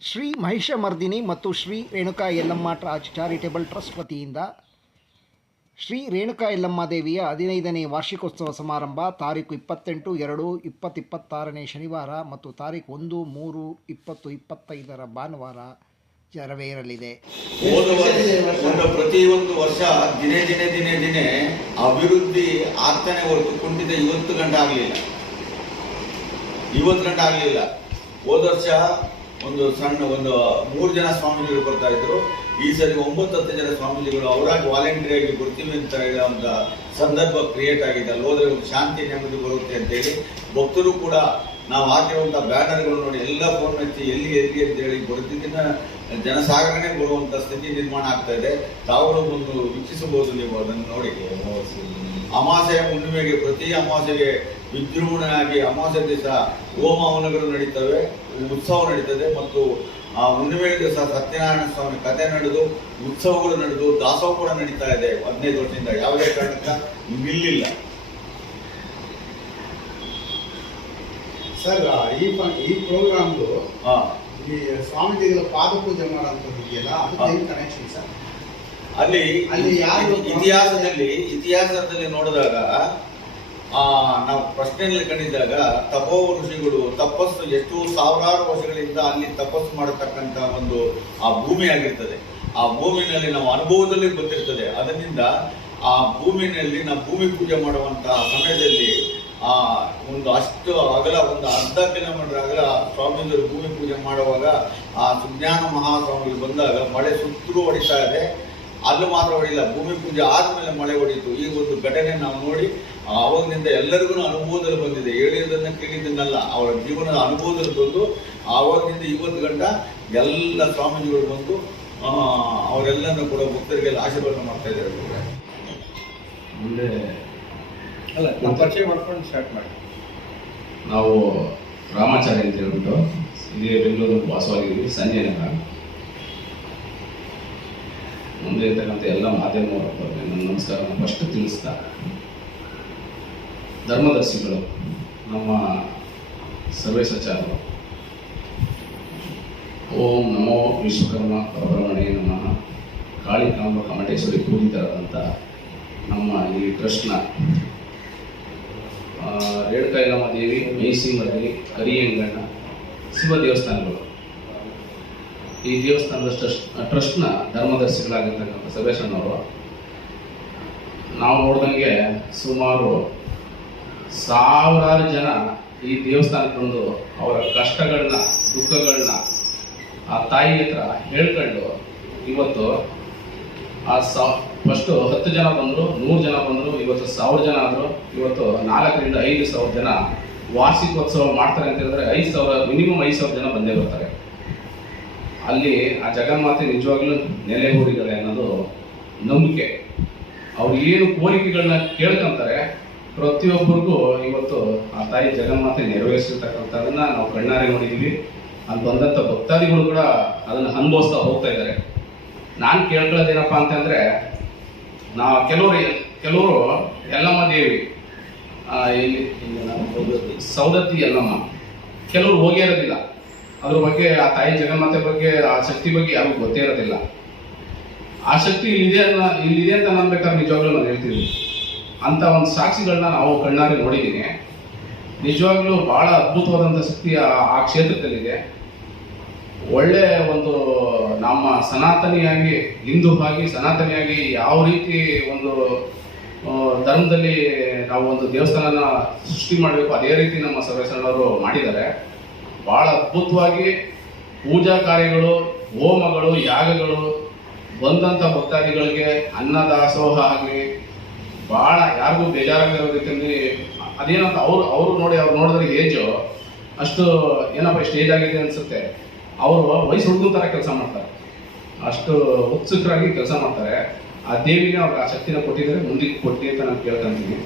ಶ್ರೀ ಮಹಿಷಮರ್ದಿನಿ ಮತ್ತು Shri Renuka Yellamma charitable trust ವತಿಯಿಂದ ಶ್ರೀ ರೇಣುಕಾ ಯಲ್ಲಮ್ಮ ದೇವಿಯ 15ನೇ ವಾರ್ಷಿಕೋತ್ಸವ ಸಮಾರಂಭ ತಾರೀಕು 28-2-2026 ಶನಿವಾರ ಮತ್ತು ತಾರೀಕು 1-3-2025 ಭಾನುವಾರ ನೆರವೇರಲಿದೆ. ಪ್ರತಿಯೊಂದು ವರ್ಷ ದಿನೇ ದಿನೇ ದಿನೇ ದಿನೇ ಅಭಿವೃದ್ಧಿ ಆಗ್ತಾನೆ ಹೊರತು ಕುಂಠಿತ ಇವತ್ತು ಗಂಟ ಆಗಲಿಲ್ಲ. ಹೋದ ವರ್ಷ ಒಂದು 3 ಜನ ಸ್ವಾಮೀಜಿಗಳು ಬರ್ತಾ ಇದ್ರು. ಈ ಸರಿ 9-10 ಜನ ಸ್ವಾಮೀಜಿಗಳು ಅವರಾಗಿ ವಾಲಂಟಿಯರ್ ಬರ್ತೀವಿ ಅಂತ ಹೇಳುವಂತ ಸಂದರ್ಭ ಕ್ರಿಯೇಟ್ ಆಗಿದೆ. ಅಲ್ಲಿ ಹೋದ್ರೆ ಒಂದು ಶಾಂತಿ ನೆಮ್ಮದಿ ಬರುತ್ತೆ ಅಂತೇಳಿ ಭಕ್ತರು ಕೂಡ ನಾವು ಹಾಕಿರುವಂತಹ ಬ್ಯಾನರ್ಗಳು ನೋಡಿ ಎಲ್ಲ ಫೋನ್ ಹಚ್ಚಿ ಎಲ್ಲಿ ಅಂತ ಹೇಳಿ ಬರೆದಿದ್ದನ್ನ ಜನಸಾಗರಣೆ ಬರುವಂತ ಸ್ಥಿತಿ ನಿರ್ಮಾಣ ಆಗ್ತಾ ಇದೆ. ತಾವುಗಳು ಒಂದು ವೀಕ್ಷಿಸಬಹುದು. ನೀವು ಅದನ್ನು ನೋಡಿ. ಅಮಾವಾಸ್ಯೆಯ ಹುಣ್ಣಿಮೆಗೆ ಪ್ರತಿ ಅಮಾವಾಸ್ಯೆಗೆ ವಿಜೃಂಭಣೆಯಾಗಿ ಅಮಾವಾಸ್ಯೆ ದಿವಸ ಹೋಮ ಹವನಗಳು ನಡೀತವೆ, ಉತ್ಸವ ನಡೀತದೆ. ಮತ್ತು ಆ ಹುಣ್ಣಿಮೆ ದಿವಸ ಸತ್ಯನಾರಾಯಣ ಸ್ವಾಮಿ ಕಥೆ ನಡೆದು ಉತ್ಸವಗಳು ನಡೆದು ದಾಸೋಹ ಕೂಡ ನಡೀತಾ ಇದೆ. 15 ವರ್ಷದಿಂದ ಯಾವುದೇ ಕಾರಣಕ್ಕ ನಿಲ್ಲಿಲ್ಲ. ಸರ್, ಈ ಪ್ರೋಗ್ರಾಮ್ದು ಈ ಸ್ವಾಮೀಜಿಗಳ ಪಾದ ಪೂಜೆ ಮಾಡೋಂಥದ್ದು ಇದೆಯಲ್ಲ, ಅದಕ್ಕೆ ಕನೆಕ್ಷನ್ ಸರ್? ಅಲ್ಲಿ ಇತಿಹಾಸದಲ್ಲಿ ನೋಡಿದಾಗ ನಾವು ಪ್ರಶ್ನೆಯಲ್ಲಿ ಕಂಡಿದ್ದಾಗ ತಪೋ ಋಷಿಗಳು ತಪಸ್ಸು ಎಷ್ಟು ಸಾವಿರಾರು ವರ್ಷಗಳಿಂದ ಅಲ್ಲಿ ತಪಸ್ಸು ಮಾಡತಕ್ಕಂಥ ಒಂದು ಆ ಭೂಮಿ ಆಗಿರ್ತದೆ. ಆ ಭೂಮಿನಲ್ಲಿ ನಾವು ಅನುಭವದಲ್ಲಿ ಬಂದಿರ್ತದೆ. ಅದರಿಂದ ಆ ಭೂಮಿನಲ್ಲಿ ನಾವು ಭೂಮಿ ಪೂಜೆ ಮಾಡುವಂತಹ ಸಮಯದಲ್ಲಿ ಒಂದು ಅಷ್ಟು ಅಗಲ ಒಂದು ಅರ್ಧ ಕಿಲೋಮೀಟರ್ ಅಗಲ ಸ್ವಾಮೀಜಿಗಳು ಭೂಮಿ ಪೂಜೆ ಮಾಡುವಾಗ ಆ ಸುಜ್ಞಾನ ಮಹಾಸ್ವಾಮಿಗಳು ಬಂದಾಗ ಮಳೆ ಸುತ್ತಲೂ ಹೊಡಿತಾ ಇದೆ. ಅದು ಮಾತ್ರ ಹೊಡಿಲ್ಲ, ಭೂಮಿ ಪೂಜೆ ಆದ್ಮೇಲೆ ಮಳೆ ಹೊಡೀತು. ಈ ಒಂದು ಘಟನೆ ನಾವು ನೋಡಿ ಆವಾಗಿನಿಂದ ಎಲ್ಲರಿಗೂ ಅನುಭವದಲ್ಲಿ ಬಂದಿದೆ. ಹೇಳಿದ್ದನ್ನ ಕೇಳಿದ್ದನ್ನಲ್ಲ, ಅವರ ಜೀವನದ ಅನುಭವದಲ್ಲಿ ಬಂದು ಆವಾಗಿನಿಂದ ಇವತ್ತು ಗಂಟ ಎಲ್ಲ ಸ್ವಾಮೀಜಿಗಳು ಬಂದು ಅವರೆಲ್ಲರನ್ನು ಕೂಡ ಭಕ್ತರಿಗೆಲ್ಲ ಆಶೀರ್ವಾದ ಮಾಡ್ತಾ ಇದ್ದಾರೆ. ಮುಂದೆ ಪರಿಚಯ ಮಾಡ್ಕೊಂಡು ಸ್ಟಾರ್ಟ್ ಮಾಡಿ. ನಾವು ರಾಮಾಚಾರ್ಯ ಅಂತ ಹೇಳ್ಬಿಟ್ಟು ಇದೇ ಬೆಂಗಳೂರು ವಾಸವಾಗಿದ್ದೀವಿ, ಸಂಜೆ ನಗರ. ಮುಂದೆ ಇರ್ತಕ್ಕಂಥ ಎಲ್ಲ ಮಾಧ್ಯಮದವ್ರಿಗೆ ನನ್ನ ನಮಸ್ಕಾರ ಫಸ್ಟ್ ತಿಳಿಸ್ತಾ, ಧರ್ಮದರ್ಶಿಗಳು ನಮ್ಮ ಸರ್ವೇಶಾಚಾರ್ಯರು ಓಂ ನಮೋ ವಿಶ್ವಕರ್ಮ ಪರಬ್ರಹ್ಮಣೇ ನಮಃ ಕಾಳಿಕಾಂಬ ಕಮಟೇಶ್ವರಿ ಪೂಜಿತರಾದಂಥ ನಮ್ಮ ಈ ಟ್ರಸ್ಟ್ನ ರೇಣುಕಾ ಯಲ್ಲಮ್ಮ ದೇವಿ, ಮಹಿಷಮರ್ದಿನಿ, ಕರಿಯಂಗಣ್ಣ ಶಿವ ದೇವಸ್ಥಾನಗಳು, ಈ ದೇವಸ್ಥಾನದ ಟ್ರಸ್ಟ್ನ ಧರ್ಮದರ್ಶಿಗಳಾಗಿರ್ತಕ್ಕಂಥ ಸರ್ವೇಶಣ್ಣವರು ನಾವು ನೋಡ್ದಂಗೆ ಸುಮಾರು ಸಾವಿರಾರು ಜನ ಈ ದೇವಸ್ಥಾನಕ್ಕೆ ಬಂದು ಅವರ ಕಷ್ಟಗಳನ್ನ ದುಃಖಗಳನ್ನ ಆ ತಾಯಿ ಹತ್ರ ಹೇಳ್ಕೊಂಡು ಇವತ್ತು ಫಸ್ಟು 10 ಜನ ಬಂದರು, 100 ಜನ ಬಂದರು, ಇವತ್ತು 1000 ಜನ ಆದರು. ಇವತ್ತು 4,000-5,000 ಜನ ವಾರ್ಷಿಕೋತ್ಸವ ಮಾಡ್ತಾರೆ ಅಂತ ಹೇಳಿದ್ರೆ 5,000 ಮಿನಿಮಮ್ 5,000 ಜನ ಬಂದೇ ಬರ್ತಾರೆ. ಅಲ್ಲಿ ಆ ಜಗನ್ಮಾತೆ ನಿಜವಾಗ್ಲೂ ನೆಲೆಗೂಡಿದ್ದಾರೆ ಅನ್ನೋದು ನಂಬಿಕೆ. ಅವ್ರು ಏನು ಕೋರಿಕೆಗಳನ್ನ ಕೇಳ್ಕೊಂತಾರೆ ಪ್ರತಿಯೊಬ್ಬರಿಗೂ ಇವತ್ತು ಆ ತಾಯಿ ಜಗನ್ಮಾತೆ ನೆರವೇರಿಸಿರ್ತಕ್ಕಂಥದನ್ನ ನಾವು ಕಣ್ಣಾರೆ ನೋಡಿದ್ದೀವಿ. ಅಲ್ಲಿ ಬಂದಂಥ ಭಕ್ತಾದಿಗಳು ಕೂಡ ಅದನ್ನು ಅನುಭವಿಸ್ತಾ ಹೋಗ್ತಾ ಇದ್ದಾರೆ. ನಾನು ಕೇಳ್ಕೊಳ್ಳೋದೇನಪ್ಪ ಅಂತಂದ್ರೆ, ಕೆಲವರು ಯಲ್ಲಮ್ಮ ದೇವಿ ಇಲ್ಲಿ ಸೌದತ್ತಿ ಯಲ್ಲಮ್ಮ ಕೆಲವರು ಹೋಗೇ ಇರೋದಿಲ್ಲ. ಅದ್ರ ಬಗ್ಗೆ, ಆ ತಾಯಿ ಜಗನ್ಮಾತೆ ಬಗ್ಗೆ, ಆ ಶಕ್ತಿ ಬಗ್ಗೆ ಯಾರಿಗೂ ಗೊತ್ತೇ ಇರೋದಿಲ್ಲ. ಆ ಶಕ್ತಿ ಇಲ್ಲಿದೆ ಅಂತ ನಾನು ಬೇಕಾದ್ರೆ ನಿಜವಾಗ್ಲೂ ನಾನು ಹೇಳ್ತೀನಿ. ಅಂತ ಒಂದು ಸಾಕ್ಷಿಗಳನ್ನ ನಾವು ಕಣ್ಣಾರೆ ನೋಡಿದ್ದೀನಿ. ನಿಜವಾಗ್ಲೂ ಬಹಳ ಅದ್ಭುತವಾದಂಥ ಶಕ್ತಿ ಆ ಕ್ಷೇತ್ರದಲ್ಲಿದೆ. ಒಳ್ಳೆ ಒಂದು ನಮ್ಮ ಸನಾತನಿಯಾಗಿ, ಹಿಂದೂ ಆಗಿ ಸನಾತನಿಯಾಗಿ ಯಾವ ರೀತಿ ಒಂದು ಧರ್ಮದಲ್ಲಿ ನಾವು ಒಂದು ದೇವಸ್ಥಾನನ ಸೃಷ್ಟಿ ಮಾಡಬೇಕು ಅದೇ ರೀತಿ ನಮ್ಮ ಸರ್ವೇಶಣ್ಣವರು ಮಾಡಿದ್ದಾರೆ. ಬಹಳ ಅದ್ಭುತವಾಗಿ ಪೂಜಾ ಕಾರ್ಯಗಳು, ಹೋಮಗಳು, ಯಾಗಗಳು, ಬಂದಂಥ ಭಕ್ತಾದಿಗಳಿಗೆ ಅನ್ನದಾಸೋಹ ಆಗಲಿ ಭಾಳ ಯಾರಿಗೂ ಬೇಜಾರಾಗಿರೋ ರೀತಿಯಲ್ಲಿ ಅದೇನಂತ ಅವ್ರು ನೋಡಿದ್ರೆ ಏಜು ಅಷ್ಟು ಏನಪ್ಪ ಸ್ಟೇಜ್ ಆಗಿದೆ ಅನಿಸುತ್ತೆ. ಅವರು ವಯಸ್ಸು ಹುಡುಗನ ಥರ ಕೆಲಸ ಮಾಡ್ತಾರೆ, ಅಷ್ಟು ಉತ್ಸುಕರಾಗಿ ಕೆಲಸ ಮಾಡ್ತಾರೆ. ಆ ದೇವಿನೇ ಅವ್ರಿಗೆ ಆ ಶಕ್ತಿನ ಕೊಟ್ಟಿದ್ದಾರೆ, ಮುಂದಕ್ಕೆ ಕೊಟ್ಟಿ ಅಂತ ನಾನು ಕೇಳ್ಕೊಂತೀನಿ.